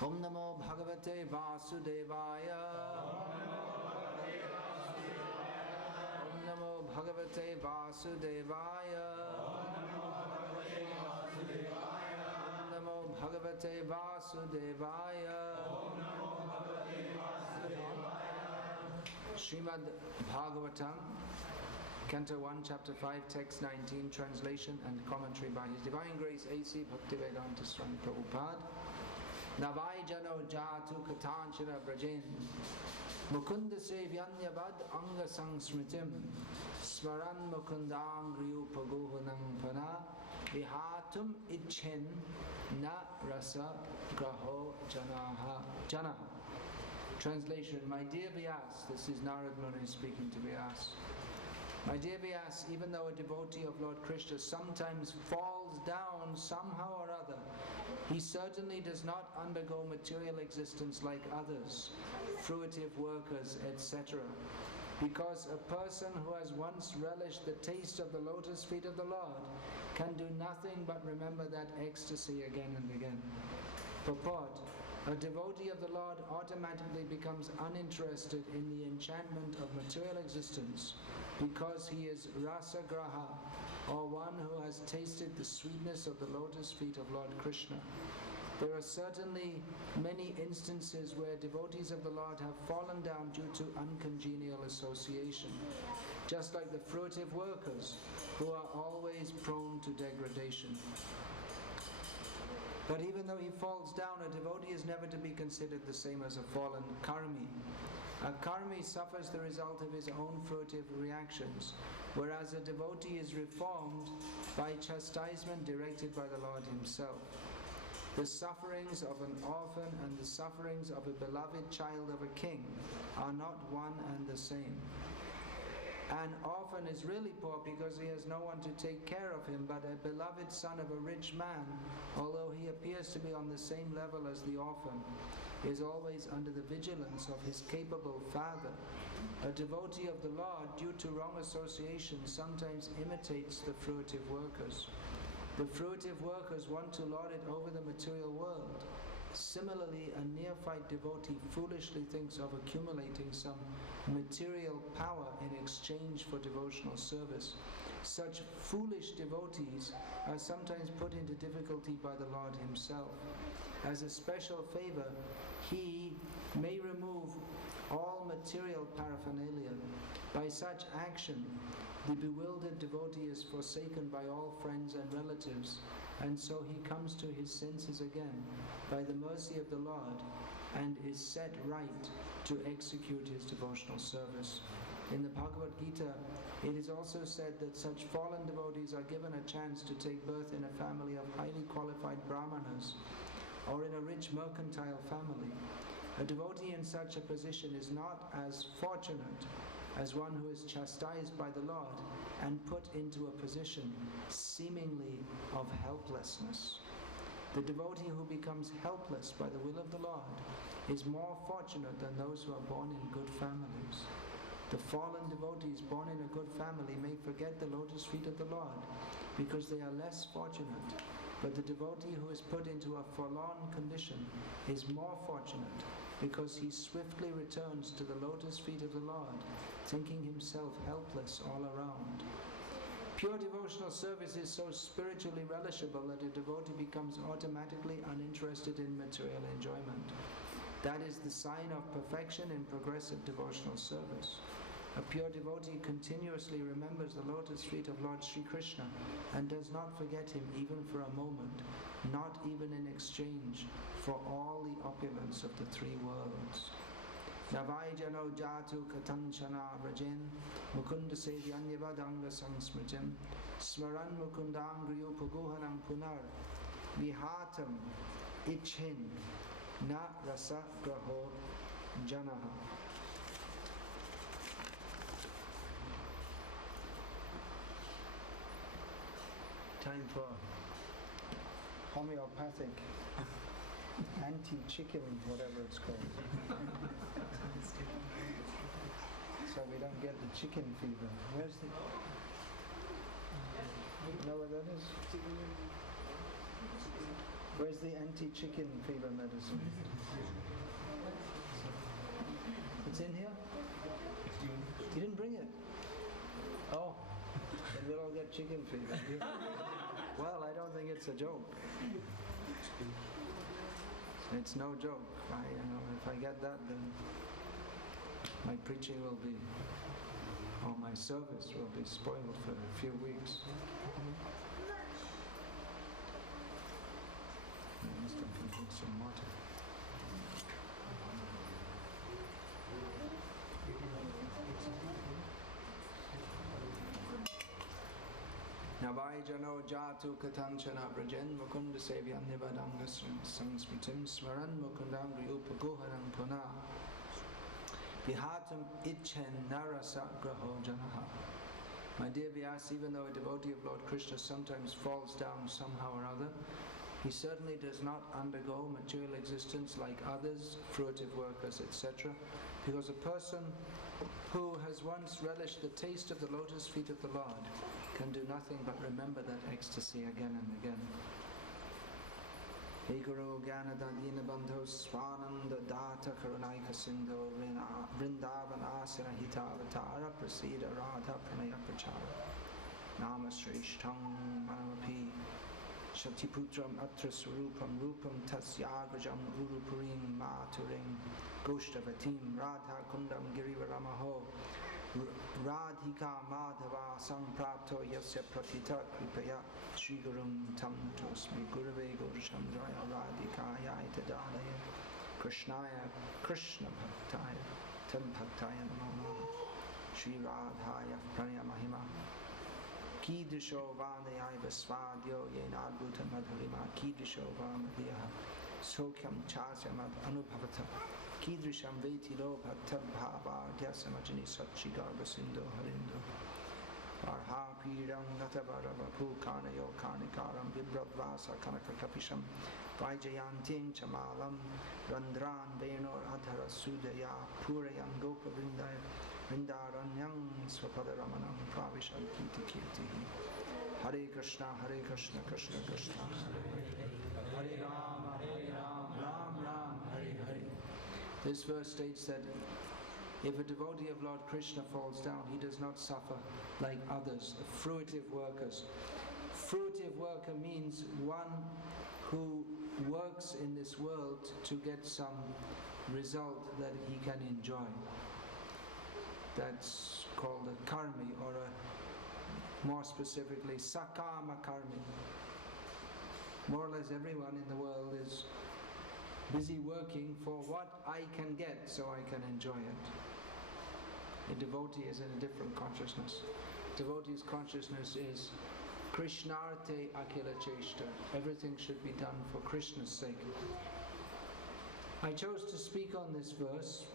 Om Namo Bhagavate Vasudevaya. Om Namo Bhagavate Vasudevaya. Om Namo Bhagavate Vasudevaya. Srimad Bhagavatam, Canto 1, Chapter 5, Text 19, translation and commentary by His Divine Grace A.C. Bhakti Vikas Swami Prabhupada. Navai jano jatu katanchana brajen Mukunda sevyanyavad anga sangsmritim Smaran mukundang riyupaguhunam pana Vihatum itchen na rasa graho janaha. Translation: My dear Vyas, this is Narad Muni speaking to Vyas. My dear Vyas, even though a devotee of Lord Krishna sometimes falls down somehow or other, he certainly does not undergo material existence like others, fruitive workers, etc. Because a person who has once relished the taste of the lotus feet of the Lord can do nothing but remember that ecstasy again and again. Purport: a devotee of the Lord automatically becomes uninterested in the enchantment of material existence because he is rasagraha, or one who has tasted the sweetness of the lotus feet of Lord Krishna. There are certainly many instances where devotees of the Lord have fallen down due to uncongenial association, just like the fruitive workers who are always prone to degradation. But even though he falls down, a devotee is never to be considered the same as a fallen karmi. A karmi suffers the result of his own fruitive reactions, whereas a devotee is reformed by chastisement directed by the Lord Himself. The sufferings of an orphan and the sufferings of a beloved child of a king are not one and the same. An orphan is really poor because he has no one to take care of him, but a beloved son of a rich man, although he appears to be on the same level as the orphan, is always under the vigilance of his capable father. A devotee of the Lord, due to wrong association, sometimes imitates the fruitive workers. The fruitive workers want to lord it over the material world. Similarly, a neophyte devotee foolishly thinks of accumulating some material power in exchange for devotional service. Such foolish devotees are sometimes put into difficulty by the Lord Himself. As a special favor, He may remove all material paraphernalia. By such action, the bewildered devotee is forsaken by all friends and relatives, and so he comes to his senses again by the mercy of the Lord and is set right to execute his devotional service. In the Bhagavad Gita, it is also said that such fallen devotees are given a chance to take birth in a family of highly qualified brahmanas or in a rich mercantile family. A devotee in such a position is not as fortunate as one who is chastised by the Lord and put into a position seemingly of helplessness. The devotee who becomes helpless by the will of the Lord is more fortunate than those who are born in good families. The fallen devotees born in a good family may forget the lotus feet of the Lord because they are less fortunate, but the devotee who is put into a forlorn condition is more fortunate because he swiftly returns to the lotus feet of the Lord, thinking himself helpless all around. Pure devotional service is so spiritually relishable that a devotee becomes automatically uninterested in material enjoyment. That is the sign of perfection in progressive devotional service. A pure devotee continuously remembers the lotus feet of Lord Sri Krishna and does not forget Him even for a moment, not even in exchange for all the opulence of the three worlds. Navai jano jatu katanchana rajen Mukunda sevyanyavadanga sangsmritim Smaran mukundang griyopaguhanam punar Vihatam ichin na rasa graho janaha. Time for homeopathic anti-chicken, whatever it's called. So we don't get the chicken fever. Where's the... You know what that is? Where's the anti-chicken fever medicine? It's in here? You didn't bring it? Oh, then we'll all get chicken fever. Well, I don't think it's a joke. It's no joke. If I get that, then my preaching will be, or my service will be spoiled for a few weeks. I must have drink some water. Navai jano jatu katanchana brajen mukunda sevyan nivadanga samsmitim smaran mukundangri upaguharan puna vihatam ichen narasa graho janaha. My dear Vyas, even though a devotee of Lord Krishna sometimes falls down somehow or other, he certainly does not undergo material existence like others, fruitive workers, etc. Because a person who has once relished the taste of the lotus feet of the Lord can do nothing but remember that ecstasy again and again. Ekaro Gyanadadina Bandho Swananda Data Karunaika Sindho Vrindavan Asira Hitavatara Prasida Radha Pranaya Prachara Nama Srishtang Manamapi Shatiputram Atra Surupam Rupam Tasyagajam Urupurim Maturim Goshtavatim Radha Kundam Girivaramaho Radhika Madhava Samprapto Yasya Pratita Kripaya Srigarum Tam Natosmi Gurave Gaurachandraya Radhikaya Itadadaya Krishnaya Krishna Bhaktaya Tam Bhaktaya Namo Shri Radhaya Pranya Mahima Kidrisho Vandayaiva Svadyo Yenadbhuta Madhurima Kidrisho Vandaya Sokyam Chasyamad Anubhavata Kidrisham Vetilo Bhaktad Bhava Dhyasamajani Satchi Garba Sindho Harindo Arha Piram Natavara Vapu Karnayo Karnikaram Vibradvasa Kanaka Kapisham Vajayantin Chamalam Randran Venor Adhara Sudaya Purayan Gopa Vrindaya Vrindaranyam Swapadaramanam Pravisham Kiti Kirtihi Hare Krishna Krishna Krishna Hare Rama Ram Ram Hare Hare. This verse states that if a devotee of Lord Krishna falls down, he does not suffer like others, fruitive workers. Fruitive worker means one who works in this world to get some result that he can enjoy. That's called a karmi, or more specifically, sakama karmi. More or less everyone in the world is busy working for what I can get so I can enjoy it. A devotee is in a different consciousness. Devotee's consciousness is Krishnarte Akila Cheshta. Everything should be done for Krishna's sake. I chose to speak on this verse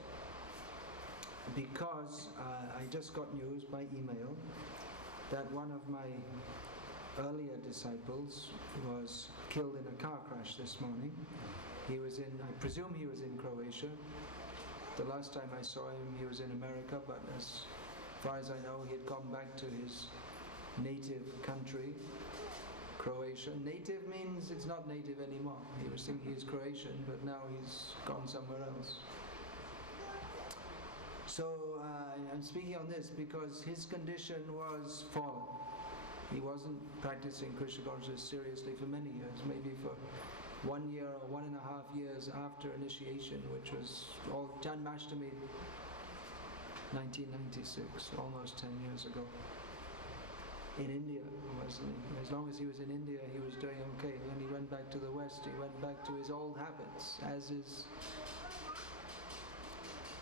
because I just got news by email that one of my earlier disciples was killed in a car crash this morning. He was I presume he was in Croatia. The last time I saw him, he was in America, but as far as I know, he had gone back to his native country, Croatia. Native means it's not native anymore. He was thinking he's Croatian, but now he's gone somewhere else. So I'm speaking on this because his condition was fallen. He wasn't practicing Krishna consciousness seriously for many years, maybe for 1 year or 1.5 years after initiation, which was all Janmashtami 1996, almost 10 years ago. In India, as long as he was in India, he was doing okay. When he went back to the West, he went back to his old habits, as is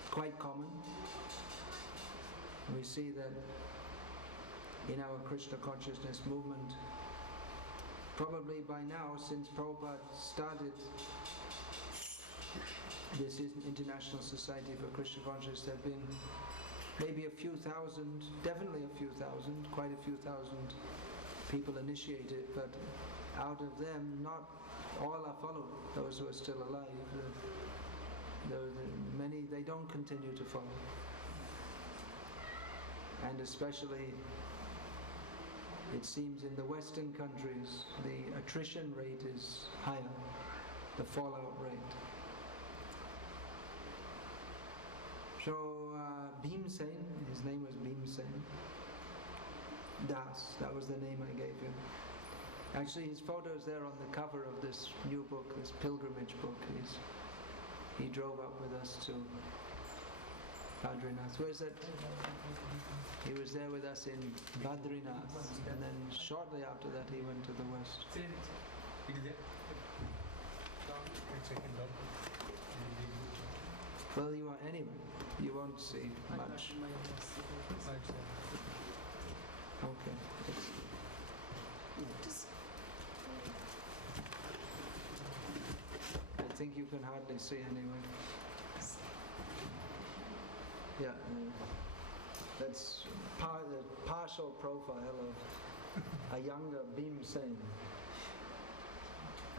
quite common. We see that in our Krishna consciousness movement, probably by now, since Prabhupada started this International Society for Krishna Consciousness, there have been maybe a few thousand, definitely a few thousand, quite a few thousand people initiated, but out of them, not all are followed, those who are still alive. Many, they don't continue to follow. And especially it seems in the Western countries the attrition rate is higher, the fallout rate. So Bhimsen, his name was Bhimsen Das, that was the name I gave him. Actually, his photo is there on the cover of this new book, this pilgrimage book. He drove up with us to Badrinath. Where's that? He was there with us in Badrinath, and then shortly after that he went to the west. Well, anyway, you won't see much. Okay. I think you can hardly see anyway. Yeah, that's the partial profile of a younger Bhimsen,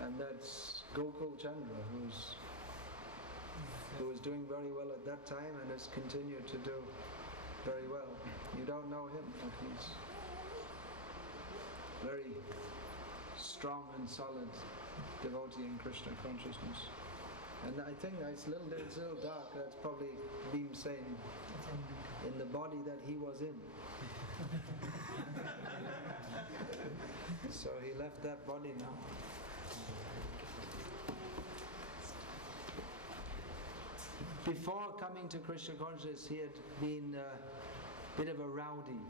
and that's Gokul Chandra, who was doing very well at that time and has continued to do very well. You don't know him, but he's very strong and solid devotee in Krishna consciousness. And I think it's a little dark. That's probably Bhimsen in the body that he was in. So he left that body now. Before coming to Krishna consciousness, he had been a bit of a rowdy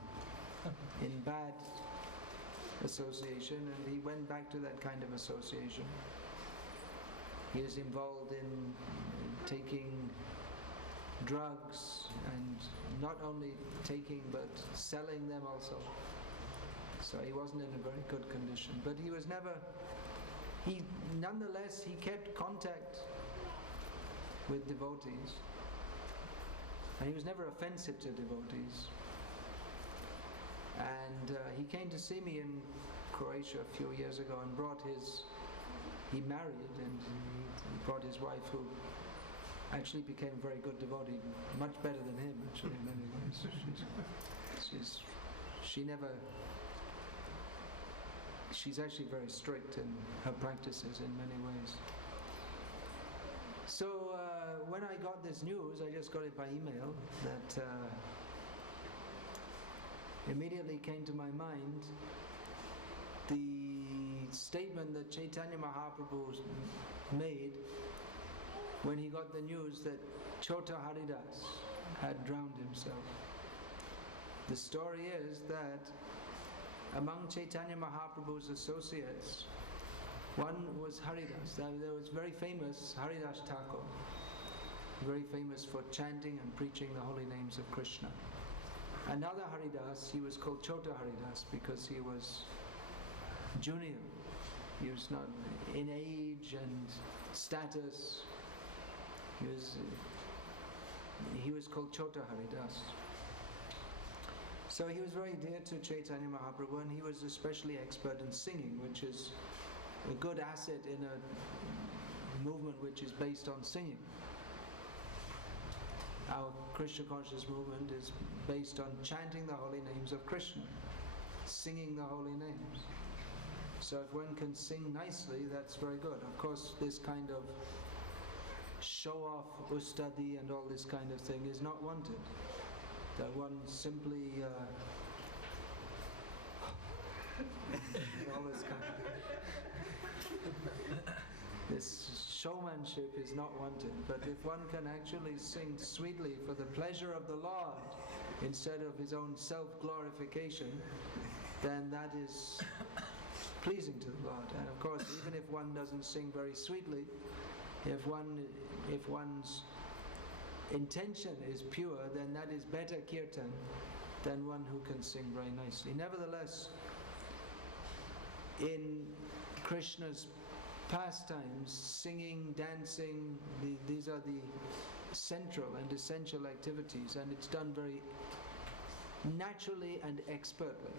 in bad association, and he went back to that kind of association. He is involved in taking drugs, and not only taking but selling them also. So he wasn't in a very good condition. But nonetheless he kept contact with devotees. And he was never offensive to devotees. And he came to see me in Croatia a few years ago and he married, and he brought his wife, who actually became a very good devotee, much better than him actually in many ways. She's actually very strict in her practices in many ways. So when I got this news, I just got it by email, that immediately came to my mind the statement that Chaitanya Mahaprabhu made when he got the news that Chota Haridas had drowned himself. The story is that among Chaitanya Mahaprabhu's associates, one was Haridas. There was very famous Haridas Thakur, very famous for chanting and preaching the holy names of Krishna. Another Haridas, he was called Chota Haridas because he was junior. He was not in age and status. He was called Chota Haridas. So he was very dear to Chaitanya Mahaprabhu, and he was especially expert in singing, which is a good asset in a movement which is based on singing. Our Krishna conscious movement is based on chanting the holy names of Krishna, singing the holy names. So if one can sing nicely, that's very good. Of course, this kind of show-off, ustadi and all this kind of thing is not wanted. That one simply all this kind of this showmanship is not wanted. But if one can actually sing sweetly for the pleasure of the Lord instead of his own self-glorification, then that is pleasing to the Lord. And of course, even if one doesn't sing very sweetly, if one's intention is pure, then that is better kirtan than one who can sing very nicely. Nevertheless, in Krishna's pastimes, singing, dancing, these are the central and essential activities, and it's done very naturally and expertly.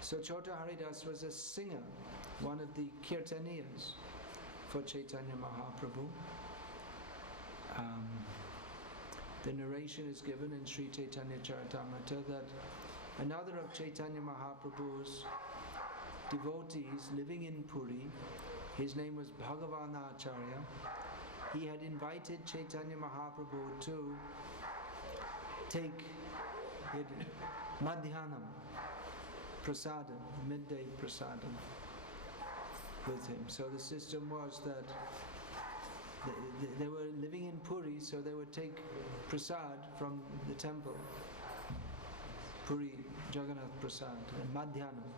So Chota Haridas was a singer, one of the kirtaniyas for Chaitanya Mahaprabhu. the narration is given in Sri Chaitanya Charitamrita that another of Chaitanya Mahaprabhu's devotees living in Puri, his name was Bhagavanacharya, he had invited Chaitanya Mahaprabhu to take Madhyanam prasadam, midday prasadam with him. So the system was that they were living in Puri, so they would take prasad from the temple, Puri Jagannath Prasad, and Madhyanam.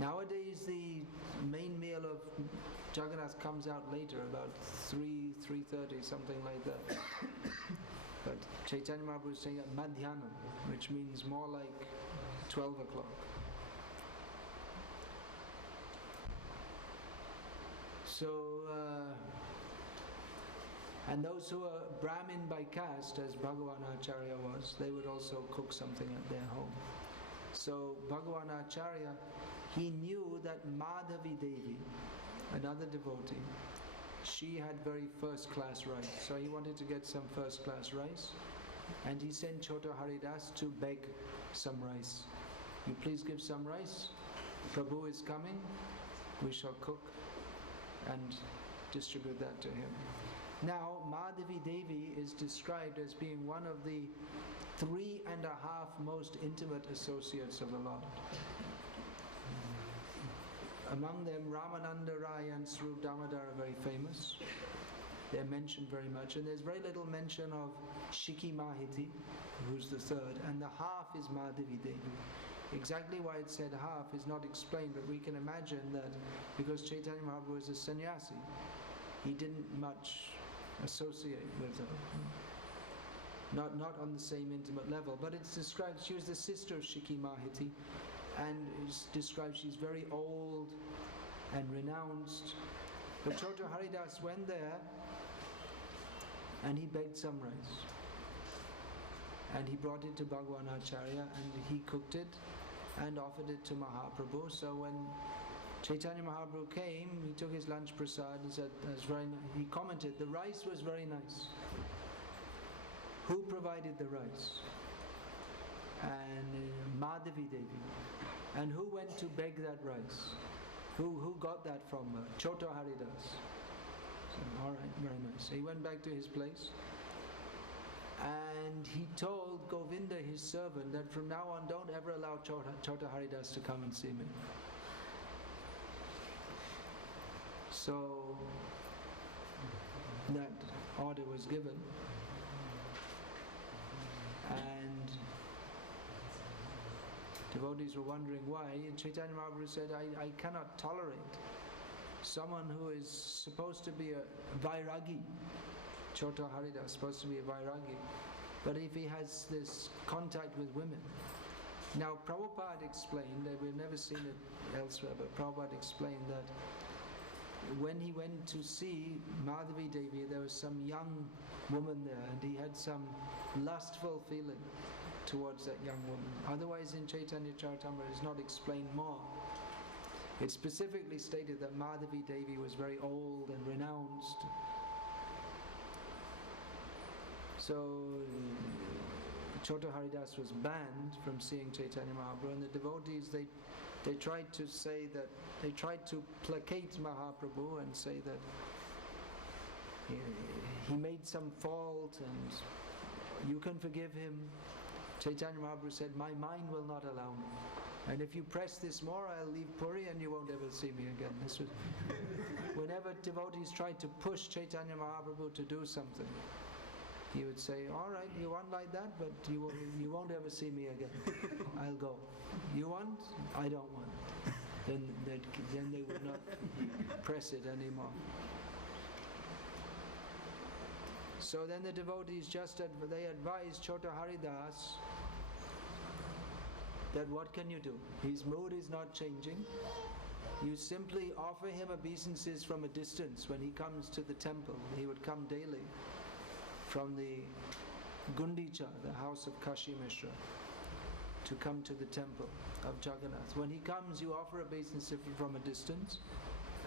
Nowadays the main meal of Jagannath comes out later, about 3:30, something like that. But Chaitanya Mahaprabhu is saying Madhyanam, which means more like 12 o'clock. So, and those who are Brahmin by caste, as Bhagavanacharya was, they would also cook something at their home. So Bhagavanacharya, he knew that Madhavi Devi, another devotee, she had very first-class rice. So he wanted to get some first-class rice, and he sent Chota Haridas to beg some rice. You please give some rice. Prabhu is coming. We shall cook and distribute that to him. Now, Madhavi Devi is described as being one of the 3.5 most intimate associates of the Lord. Among them, Ramananda Rai and Swarup Damodar are very famous. They're mentioned very much, and there's very little mention of Shiki Mahiti, who's the third, and the half is Madhavi Devi. Exactly why it said half is not explained, but we can imagine that because Chaitanya Mahaprabhu is a sannyasi, he didn't much associate with her. Not on the same intimate level, but it's described, she was the sister of Shiki Mahiti, and it's described she's very old and renounced. But Chota Haridas went there and he begged some rice. And he brought it to Bhagavanacharya and he cooked it and offered it to Mahaprabhu. So when Chaitanya Mahaprabhu came, he took his lunch prasad, he said, that's very nice. He commented, the rice was very nice. Who provided the rice? And Madhavi Devi. And who went to beg that rice? Who got that from her? Chota Haridas. So, all right, very nice. So he went back to his place and he told Govinda, his servant, that from now on don't ever allow Chota Haridas to come and see me. So that order was given, and devotees were wondering why, and Chaitanya Mahaprabhu said, I cannot tolerate someone who is supposed to be a Vairagi. Chota Haridas is supposed to be a Vairagi, but if he has this contact with women. Now Prabhupada explained, that we've never seen it elsewhere, but Prabhupada explained that when he went to see Madhavi Devi, there was some young woman there and he had some lustful feeling towards that young woman. Otherwise in Chaitanya Charitamrita it's not explained more. It specifically stated that Madhavi Devi was very old and renounced. So Chota Haridas was banned from seeing Chaitanya Mahaprabhu, and the devotees, they tried to say that, they tried to placate Mahaprabhu and say that he made some fault and you can forgive him. Chaitanya Mahaprabhu said, my mind will not allow me. And if you press this more, I'll leave Puri and you won't ever see me again. This was whenever devotees tried to push Chaitanya Mahaprabhu to do something, he would say, all right, you want like that, but you won't ever see me again. I'll go. You want? I don't want. Then they would not press it anymore. So then the devotees they advised Chota Haridas that what can you do? His mood is not changing. You simply offer him obeisances from a distance. When he comes to the temple, he would come daily from the Gundicha, the house of Kashi Mishra, to come to the temple of Jagannath. When he comes, you offer obeisance from a distance,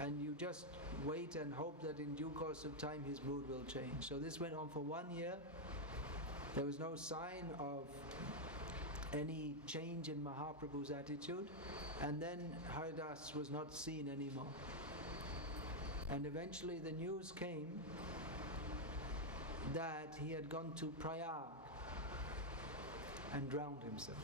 and you just wait and hope that in due course of time his mood will change. So this went on for 1 year, There was no sign of any change in Mahaprabhu's attitude, and then Haridas was not seen anymore. And eventually the news came that he had gone to Prayag and drowned himself.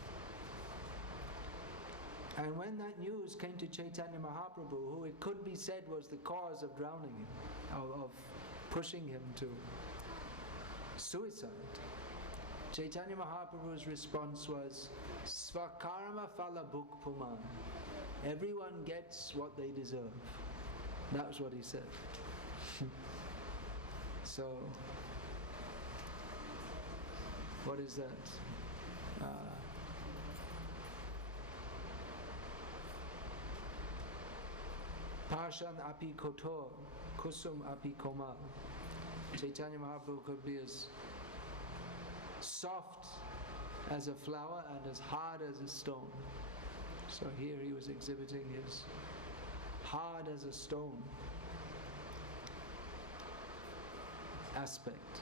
And when that news came to Chaitanya Mahaprabhu, who it could be said was the cause of drowning him, of pushing him to suicide, Chaitanya Mahaprabhu's response was, Svakarma phala bhukpuman. Everyone gets what they deserve. That was what he said. So, what is that? Parshan api kotor, kusum api komal. Chaitanya Mahaprabhu could be as soft as a flower and as hard as a stone. So here he was exhibiting his hard as a stone aspect.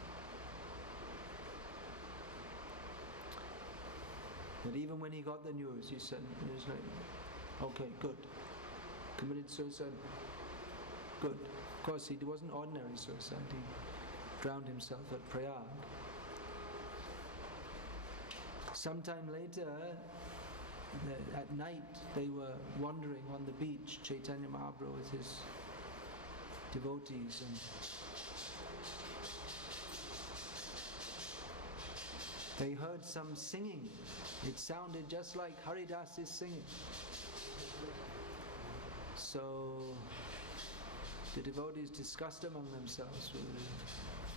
But even when he got the news, he said, he was like, okay, good. Committed suicide, good. Of course, it wasn't ordinary suicide. He drowned himself at Prayag. Sometime later, at night, they were wandering on the beach, Chaitanya Mahaprabhu with his devotees, and they heard some singing. It sounded just like Haridas is singing. So the devotees discussed among themselves,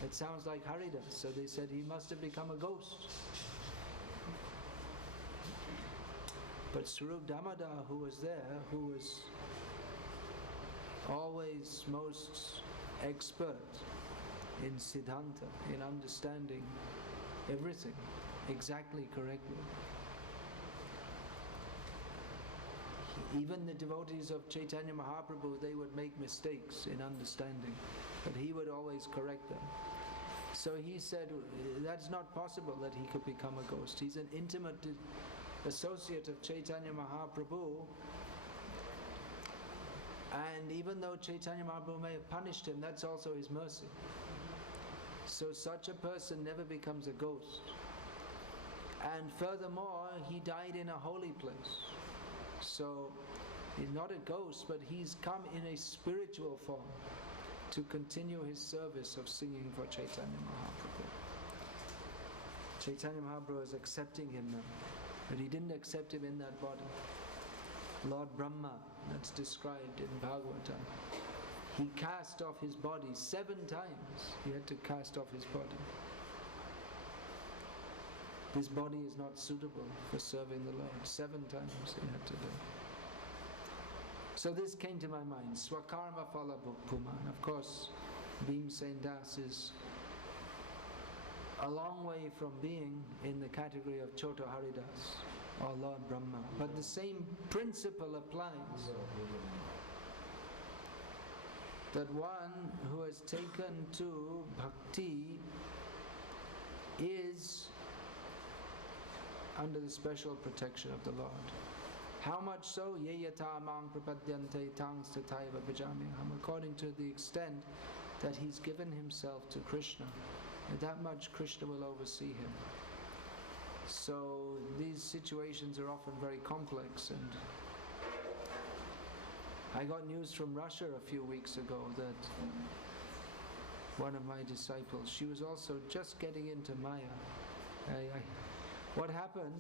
it sounds like Haridas. So they said he must have become a ghost. But Swarup Damodar, who was there, who was always most expert in Siddhanta, in understanding everything exactly correctly. Even the devotees of Chaitanya Mahaprabhu, they would make mistakes in understanding, but he would always correct them. So he said, that's not possible that he could become a ghost. He's an intimate associate of Chaitanya Mahaprabhu, and even though Chaitanya Mahaprabhu may have punished him, that's also his mercy. So such a person never becomes a ghost. And furthermore, he died in a holy place. So he's not a ghost, but he's come in a spiritual form to continue his service of singing for Chaitanya Mahaprabhu. Chaitanya Mahaprabhu is accepting him now, but he didn't accept him in that body. Lord Brahma, that's described in Bhagavatam, he cast off his body 7 times. He had to cast off his body. This body is not suitable for serving the Lord. 7 times he had to do. So this came to my mind. Swakarma phala bhukpuman. Of course, Bhimsen Das is a long way from being in the category of Chota Haridas or Lord Brahma. But the same principle applies. That one who has taken to bhakti is under the special protection of the Lord. How much so? Ye yata mang prapadyante tangs tataiva bhajamiham. According to the extent that he's given himself to Krishna, that much Krishna will oversee him. So these situations are often very complex, and I got news from Russia a few weeks ago that one of my disciples, she was also just getting into Maya. What happened?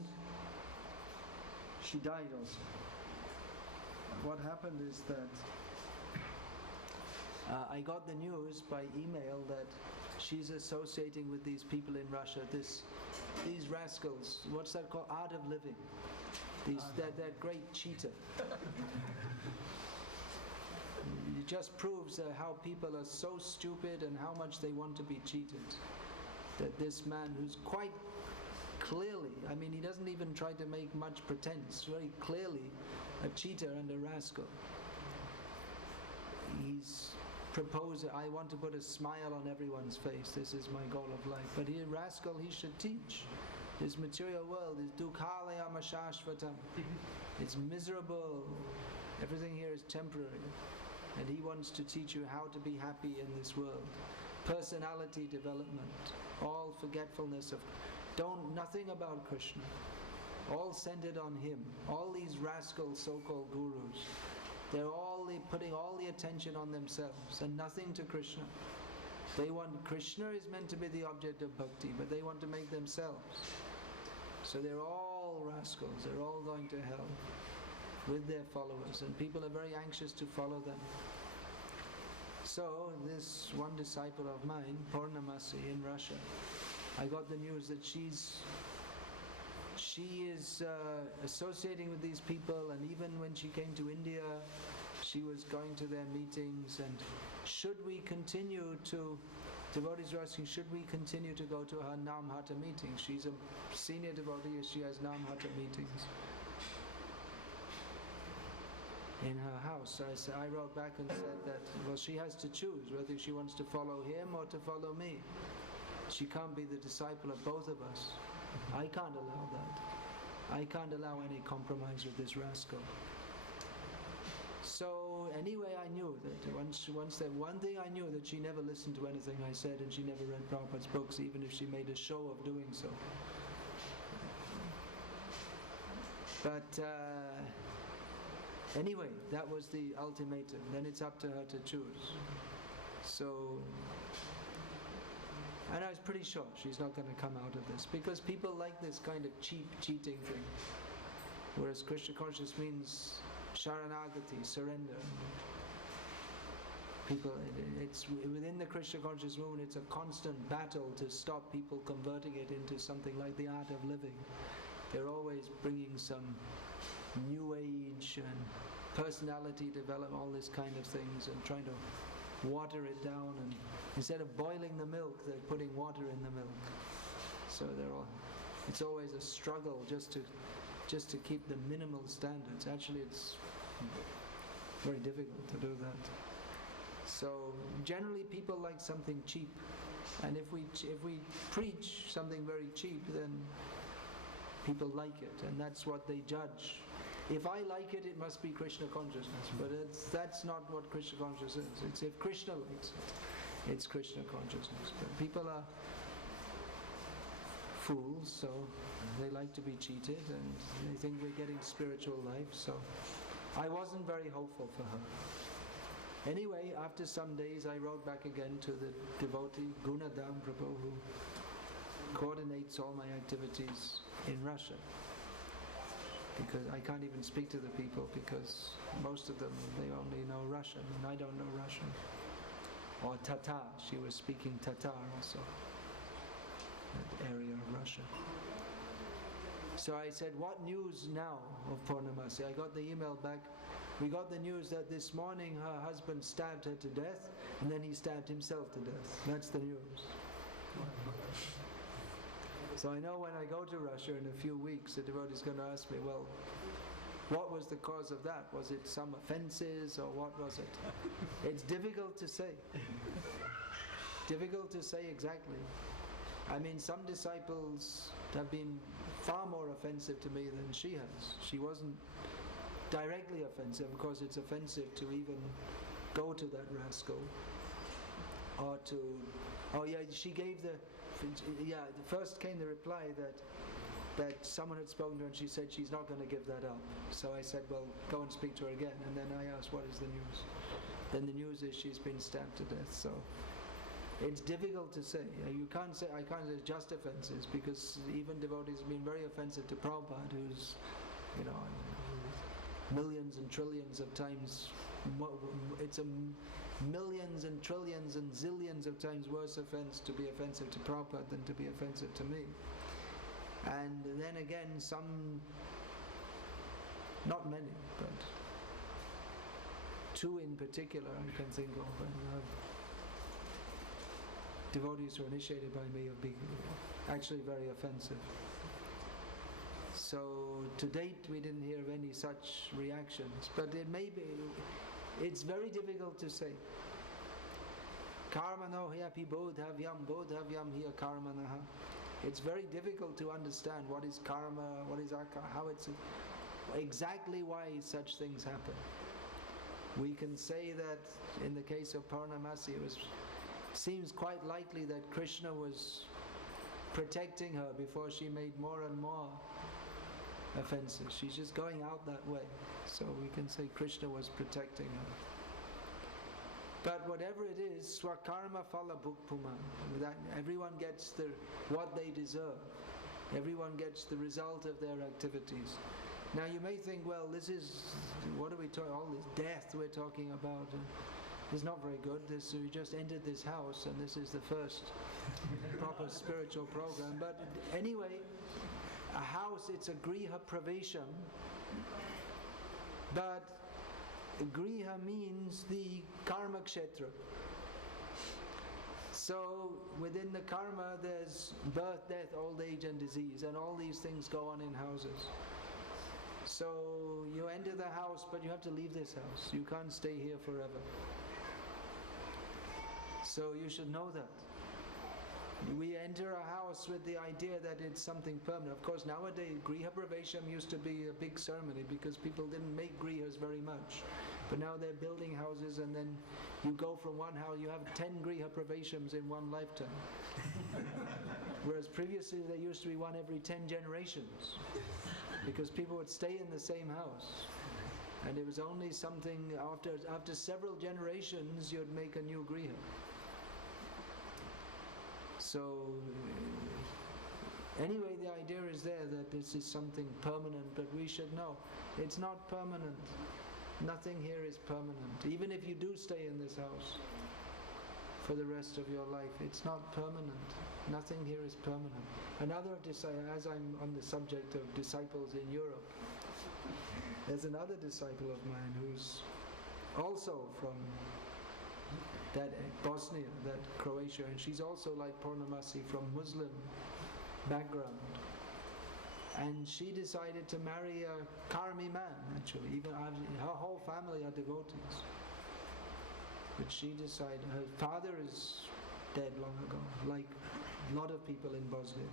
She died also. What happened is that I got the news by email that she's associating with these people in Russia, these rascals, what's that called? Art of Living. That great cheater. It just proves how people are so stupid and how much they want to be cheated. That this man who's quite clearly, I mean, he doesn't even try to make much pretense, very clearly a cheater and a rascal. He's propose, I want to put a smile on everyone's face, this is my goal of life. But he, rascal, he should teach. This material world is dukhalayam ashashvatam. It's miserable. Everything here is temporary. And he wants to teach you how to be happy in this world. Personality development, all forgetfulness of, nothing about Krishna. All centered on him. All these rascal so-called gurus, they're all putting all the attention on themselves and nothing to Krishna. They want, Krishna is meant to be the object of bhakti, but they want to make themselves. So they're all rascals, they're all going to hell with their followers, and people are very anxious to follow them. So this one disciple of mine, Purnamasi in Russia, I got the news that she is associating with these people, and even when she came to India, she was going to their meetings. And should we continue to, devotees are asking, should we continue to go to her Namhata meetings? She's a senior devotee, she has Namhata meetings in her house. So I wrote back and said that, well, she has to choose whether she wants to follow him or to follow me. She can't be the disciple of both of us. I can't allow that. I can't allow any compromise with this rascal. So anyway, I knew that one thing I knew, that she never listened to anything I said, and she never read Prabhupada's books, even if she made a show of doing so. But anyway, that was the ultimatum. Then it's up to her to choose. So, and I was pretty sure she's not going to come out of this, because people like this kind of cheap cheating thing. Whereas Krishna consciousness means Sharanagati, surrender. People, it's within the Krishna conscious movement, it's a constant battle to stop people converting it into something like the art of living. They're always bringing some new age and personality development, all this kind of things, and trying to water it down, and instead of boiling the milk, they're putting water in the milk. So it's always a struggle just to keep the minimal standards. Actually, it's very difficult to do that. So generally people like something cheap, and if we preach something very cheap, then people like it, and that's what they judge. If I like it, it must be Krishna consciousness, but that's not what Krishna consciousness is. It's if Krishna likes it, it's Krishna consciousness. But people are fools, so they like to be cheated, and they think we're getting spiritual life. So I wasn't very hopeful for her. Anyway, after some days, I wrote back again to the devotee Gunadam Prabhu, who coordinates all my activities in Russia, because I can't even speak to the people, because most of them, they only know Russian, and I don't know Russian. Or Tatar, she was speaking Tatar also, that area of Russia. So I said, what news now of Purnamasi? I got the email back. We got the news that this morning her husband stabbed her to death, and then he stabbed himself to death. That's the news. So I know when I go to Russia in a few weeks, the devotee is going to ask me, well, what was the cause of that? Was it some offenses, or what was it? It's difficult to say. Difficult to say exactly. I mean, some disciples have been far more offensive to me than she has. She wasn't directly offensive. Of course, it's offensive to even go to that rascal, or to, she gave first came the reply that someone had spoken to her, and she said she's not going to give that up. So I said, well, go and speak to her again. And then I asked, what is the news? Then the news is she's been stabbed to death. So it's difficult to say. I can't say just offenses, because even devotees have been very offensive to Prabhupada, who's, millions and trillions of times, it's a millions and trillions and zillions of times worse offense to be offensive to Prabhupada than to be offensive to me. And then again, some, not many, but two in particular I can think of, and devotees who are initiated by me have been actually very offensive. So to date we didn't hear of any such reactions, but it may be, it's very difficult to say. Karmano hyapi bodhavyam hiya karmanaha. It's very difficult to understand what is karma, what is how it's exactly why such things happen. We can say that in the case of Purnamasi, seems quite likely that Krishna was protecting her before she made more and more offenses. She's just going out that way. So we can say Krishna was protecting her. But whatever it is, swakarma phala bhukpuman. That everyone gets what they deserve. Everyone gets the result of their activities. Now you may think, well, this is, what are we talking, all this death we're talking about, is not very good. We just entered this house and this is the first proper spiritual program. But anyway, a house, it's a griha pravesham, but griha means the karma kshetra. So within the karma there's birth, death, old age and disease, and all these things go on in houses. So you enter the house, but you have to leave this house. You can't stay here forever. So you should know that. We enter a house with the idea that it's something permanent. Of course, nowadays, Griha Pravesham used to be a big ceremony because people didn't make Grihas very much. But now they're building houses, and then you go from one house, you have 10 Griha Praveshams in one lifetime. Whereas previously there used to be one every 10 generations because people would stay in the same house. And it was only something after several generations you'd make a new Griha. So anyway, the idea is there that this is something permanent, but we should know it's not permanent. Nothing here is permanent. Even if you do stay in this house for the rest of your life, it's not permanent. Nothing here is permanent. Another disciple, as I'm on the subject of disciples in Europe, there's another disciple of mine who's also from that Bosnia, that Croatia, and she's also like Purnamasi from Muslim background. And she decided to marry a Karmi man, actually. Even her whole family are devotees. But she decided, her father is dead long ago, like a lot of people in Bosnia.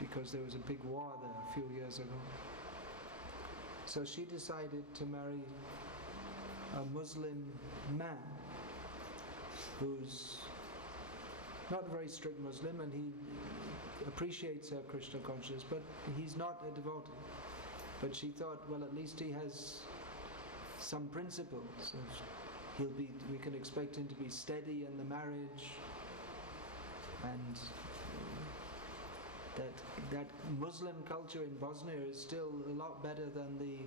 Because there was a big war there a few years ago. So she decided to marry a Muslim man who's not a very strict Muslim, and he appreciates her Krishna consciousness, but he's not a devotee. But she thought, well, at least he has some principles. We can expect him to be steady in the marriage, and that Muslim culture in Bosnia is still a lot better than the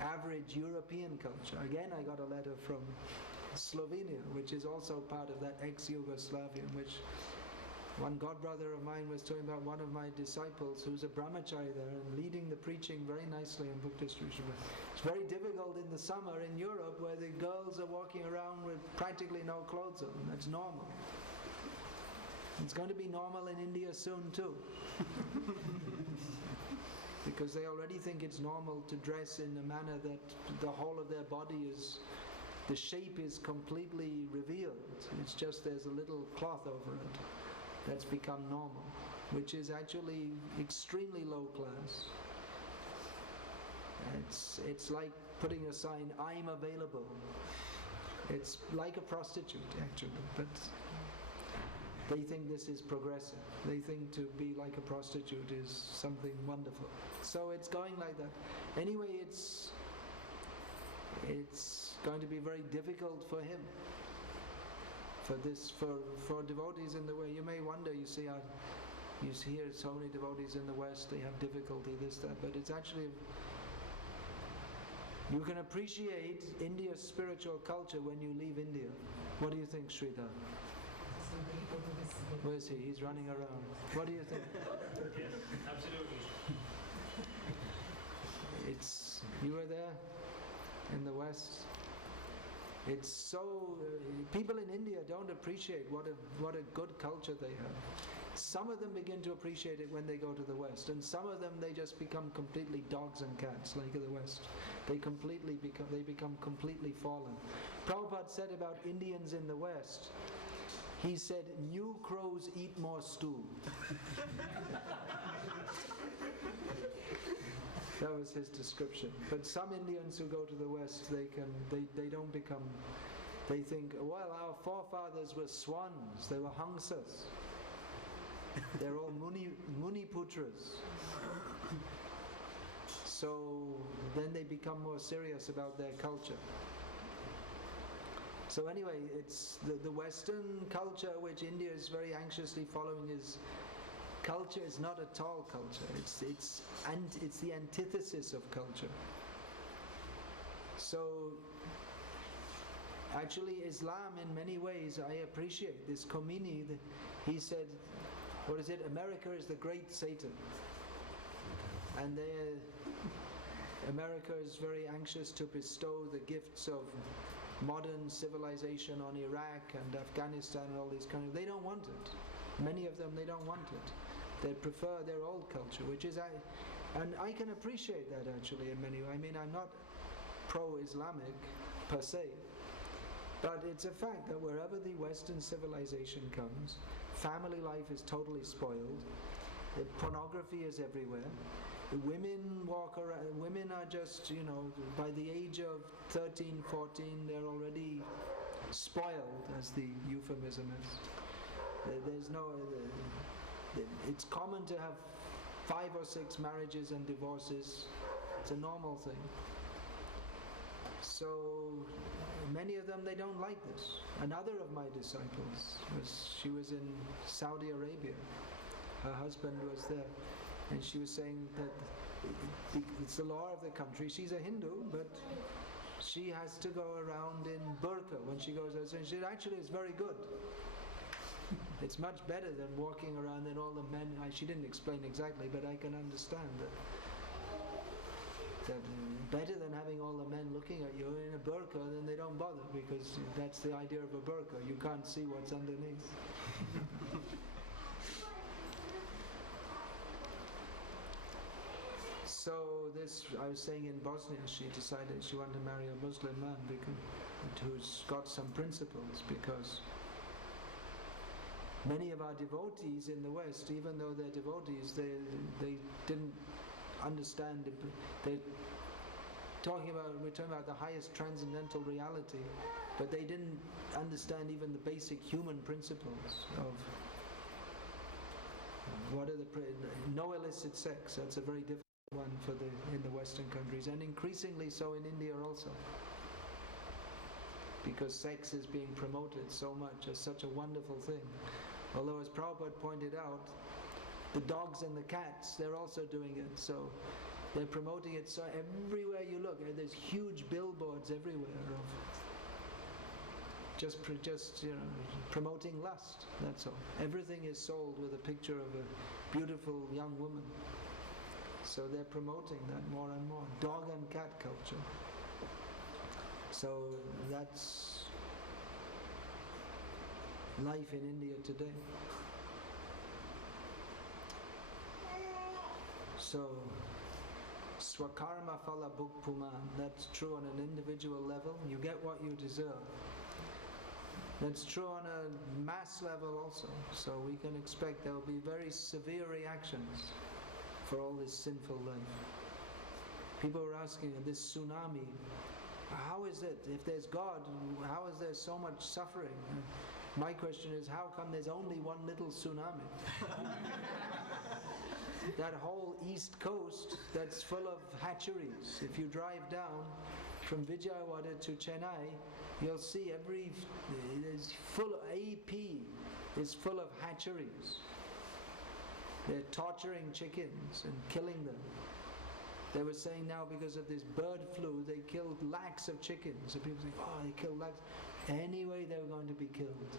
average European culture. Again, I got a letter from Slovenia, which is also part of that ex-Yugoslavia, which one godbrother of mine was talking about one of my disciples who's a brahmachari there and leading the preaching very nicely in Buddhist tradition. It's very difficult in the summer in Europe where the girls are walking around with practically no clothes on. That's normal. It's going to be normal in India soon too. Because they already think it's normal to dress in a manner that the whole of their body the shape is completely revealed. It's just there's a little cloth over it. That's become normal, which is actually extremely low class. It's like putting a sign, I'm available. It's like a prostitute actually, but they think this is progressive. They think to be like a prostitute is something wonderful. So it's going like that. Anyway, it's going to be very difficult for him. For devotees in the way. You may wonder, you hear so many devotees in the West, they have difficulty, this, that, but it's actually, you can appreciate India's spiritual culture when you leave India. What do you think, Sridhar? Where is he? He's running around. What do you think? Yes, absolutely. You were there in the West. It's so people in India don't appreciate what a good culture they have. some of them begin to appreciate it when they go to the West, and some of them they just become completely dogs and cats like in the West. They become completely fallen. Prabhupada said about Indians in the West, he said, new crows eat more stew. That was his description. But some Indians who go to the West, they don't become, they think, well, our forefathers were swans, they were hangsas. They're all muni putras. So then they become more serious about their culture. So anyway, it's the Western culture which India is very anxiously following. Is culture is not at all culture. It's the antithesis of culture. So actually Islam in many ways, I appreciate this Khomeini, he said, what is it, America is the great Satan. And America is very anxious to bestow the gifts of modern civilization on Iraq and Afghanistan and all these countries. They don't want it. Many of them, they don't want it. They prefer their old culture, which is, and I can appreciate that actually in many ways. I mean, I'm not pro-Islamic per se, but it's a fact that wherever the Western civilization comes, family life is totally spoiled, the pornography is everywhere, the women walk around, women are just, by the age of 13, 14, they're already spoiled, as the euphemism is. There's no, it's common to have 5 or 6 marriages and divorces. It's a normal thing. So many of them, they don't like this. Another of my disciples, she was in Saudi Arabia. Her husband was there. And she was saying that it's the law of the country. She's a Hindu, but she has to go around in burqa when she goes out. And she said, actually, it's very good. It's much better than walking around and all the men. She didn't explain exactly, but I can understand that better than having all the men looking at you in a burqa, then they don't bother, because that's the idea of a burqa. You can't see what's underneath. So this, I was saying, in Bosnia, she decided she wanted to marry a Muslim man who's got some principles, because many of our devotees in the West, even though they're devotees, they didn't understand. We're talking about the highest transcendental reality, but they didn't understand even the basic human principles of what are no illicit sex. That's a very difficult one in the Western countries, and increasingly so in India also, because sex is being promoted so much as such a wonderful thing. Although, as Prabhupada pointed out, the dogs and the cats, they're also doing it. So they're promoting it. So everywhere you look, there's huge billboards everywhere of just promoting lust. That's all. Everything is sold with a picture of a beautiful young woman. So they're promoting that more and more. Dog and cat culture. So that's life in India today. So, swakarma phala bhukpuman, that's true on an individual level. You get what you deserve. That's true on a mass level also. So we can expect there will be very severe reactions for all this sinful life. People are asking, this tsunami, how is it? If there's God, how is there so much suffering? My question is, how come there's only one little tsunami? That whole east coast that's full of hatcheries. If you drive down from Vijayawada to Chennai, you'll see AP is full of hatcheries. They're torturing chickens and killing them. They were saying now, because of this bird flu, they killed lakhs of chickens. So people think, oh, they killed lakhs. Anyway, they were going to be killed.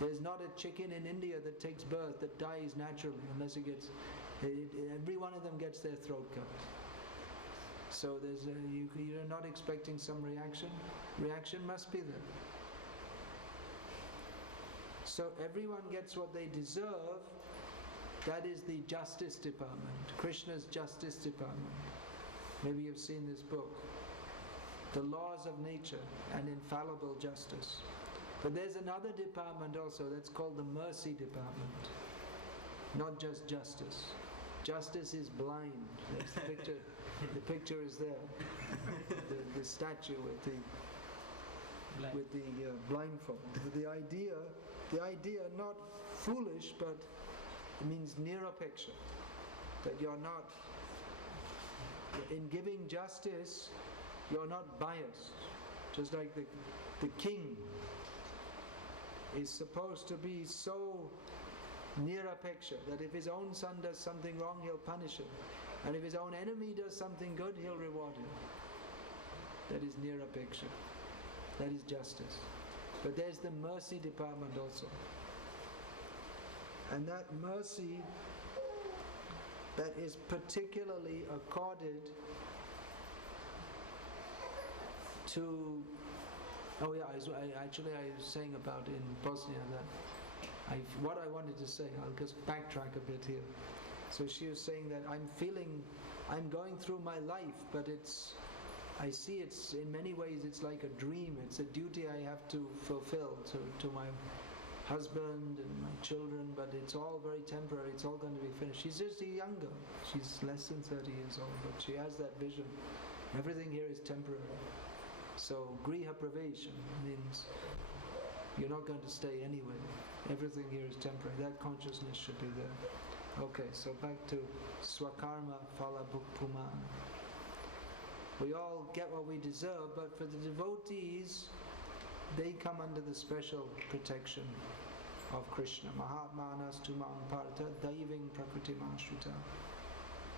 There's not a chicken in India that takes birth that dies naturally, unless every one of them gets their throat cut. So you're not expecting some reaction. Reaction must be there. So everyone gets what they deserve, That is the Justice Department, Krishna's Justice Department. Maybe you've seen this book, The Laws of Nature and Infallible Justice. But there's another department also that's called the Mercy Department, not just justice. Justice is blind. That's the picture. The picture is there. The statue with the blindfold. The idea not foolish, but it means nirapeksha. That you're not, in giving justice, you're not biased. Just like the king is supposed to be so nirapeksha that if his own son does something wrong, he'll punish him. And if his own enemy does something good, he'll reward him. That is nirapeksha. That is justice. But there's the mercy department also. And that mercy that is particularly accorded to... Oh yeah, I was saying about in Bosnia that what I wanted to say, I'll just backtrack a bit here. So she was saying that I'm going through my life, but I see it's, in many ways, it's like a dream. It's a duty I have to fulfill to my husband and my children, but it's all very temporary. It's all going to be finished. She's just younger. She's less than 30 years old, but she has that vision. Everything here is temporary. So, griha pravesha means you're not going to stay anywhere. Everything here is temporary. That consciousness should be there. Okay, so back to swakarma phala bhukpuma. We all get what we deserve, but for the devotees, they come under the special protection of Krishna. Mahatmanas tumam parta daiving prakriti mashruta.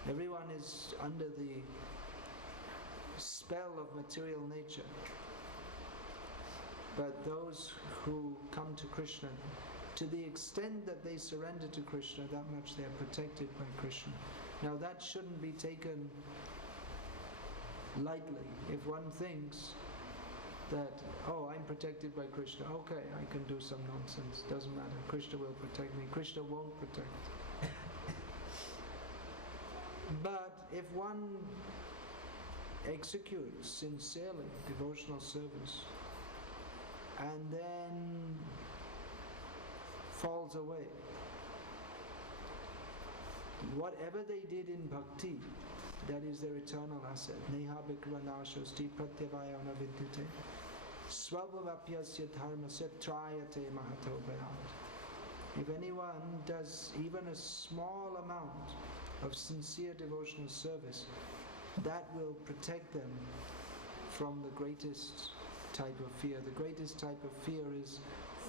Everyone is under the spell of material nature. But those who come to Krishna, to the extent that they surrender to Krishna, that much they are protected by Krishna. Now that shouldn't be taken lightly. If one thinks that, oh, I'm protected by Krishna, okay, I can do some nonsense, doesn't matter, Krishna will protect me. Krishna won't protect. But if one executes sincerely devotional service and then falls away, whatever they did in bhakti, that is their eternal asset. Neha bhikranashosti pratyavayana vidyate svabhavapyasya dharmasya trayate mahato bharat. If anyone does even a small amount of sincere devotional service, that will protect them from the greatest type of fear. The greatest type of fear is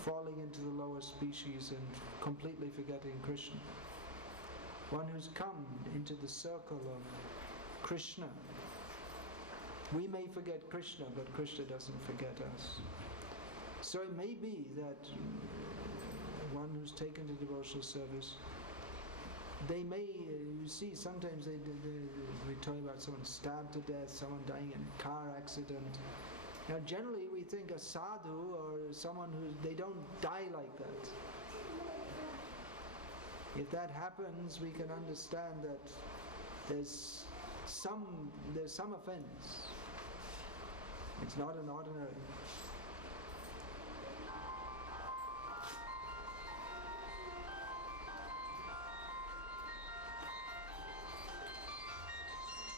falling into the lower species and completely forgetting Krishna. One who's come into the circle of Krishna, we may forget Krishna, but Krishna doesn't forget us. So it may be that one who's taken to devotional service, they may, you see, sometimes we talk about someone stabbed to death, someone dying in a car accident. Now generally we think a sadhu or someone they don't die like that. If that happens, we can understand that there's some offense. It's not an ordinary.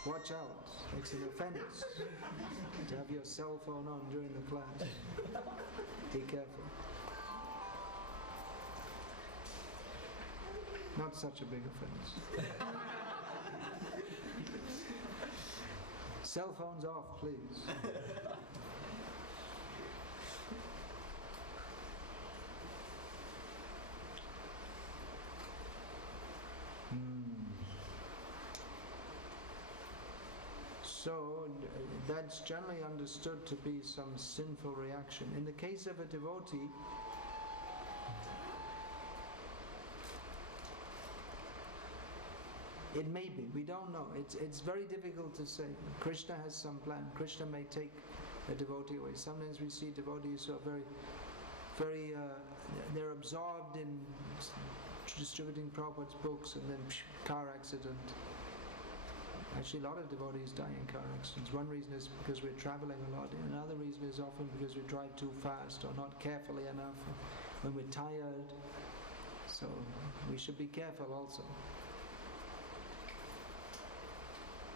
Watch out, it's an offense to have your cell phone on during the class. Be careful. Not such a big offense. Cell phones off, please. So that's generally understood to be some sinful reaction. In the case of a devotee, it may be. We don't know. It's very difficult to say. Krishna has some plan. Krishna may take a devotee away. Sometimes we see devotees who are very, they're absorbed in distributing Prabhupada's books, and then car accident. Actually, a lot of devotees die in car accidents. One reason is because we're traveling a lot. Another reason is often because we drive too fast or not carefully enough, when we're tired. So we should be careful also.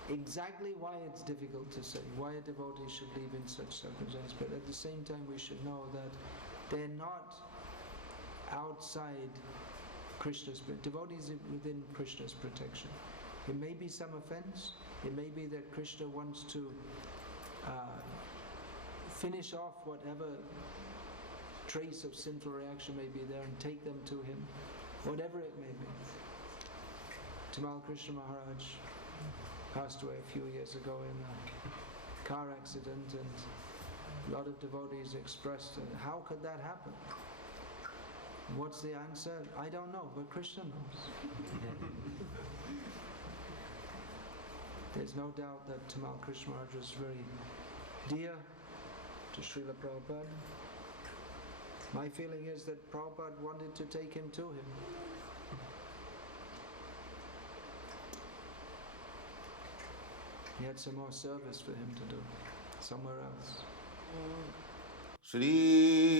Exactly why it's difficult to say, why a devotee should live in such circumstances, but at the same time we should know that they're not outside Krishna's, devotees within Krishna's protection. It may be some offense, it may be that Krishna wants to finish off whatever trace of sinful reaction may be there and take them to him, whatever it may be. Tamal Krishna Maharaj passed away a few years ago in a car accident, and a lot of devotees expressed, how could that happen? What's the answer? I don't know, but Krishna knows. There's no doubt that Tamal Krishna Maharaj was very dear to Srila Prabhupada. My feeling is that Prabhupada wanted to take him to him. He had some more service for him to do somewhere else. Shri